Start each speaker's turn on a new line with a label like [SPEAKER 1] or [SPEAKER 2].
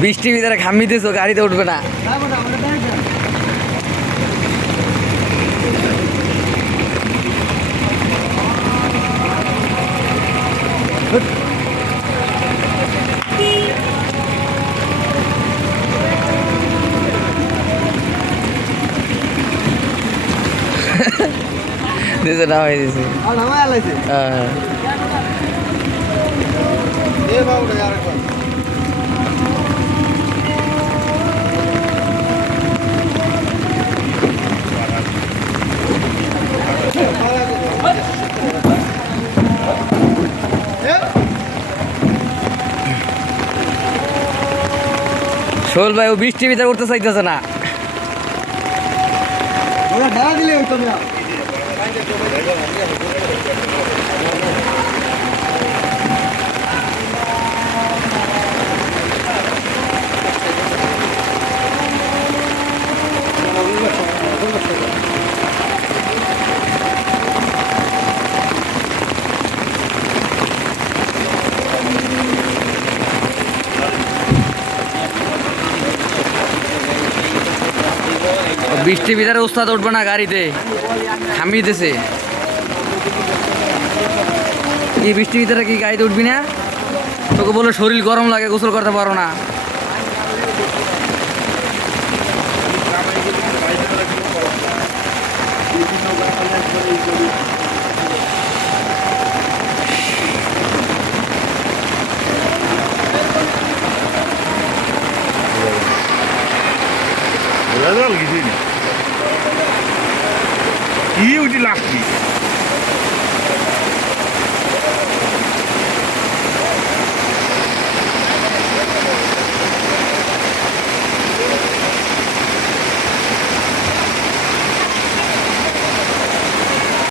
[SPEAKER 1] বৃষ্টির ভিতরে ঘামিতেছো গাড়িতে উঠবে না। দিছে না হয়ে দিছে। হ্যাঁ। শোল ভাই ও বৃষ্টির ভিতরে উঠতে চাইতেছে না।
[SPEAKER 2] ওরা ঢালা দিলে না। Gracias.
[SPEAKER 1] ও বৃষ্টির ভিতরে উস্তাদ উঠবে না গাড়িতে। থামিয়েতেছে কি বৃষ্টি ভিতরে কি গাড়িতে উঠবি না? তোকে বলে শরীর গরম লাগে, গোসল করতে পারো না।
[SPEAKER 3] Olha lá, Guidinho. E o de lá.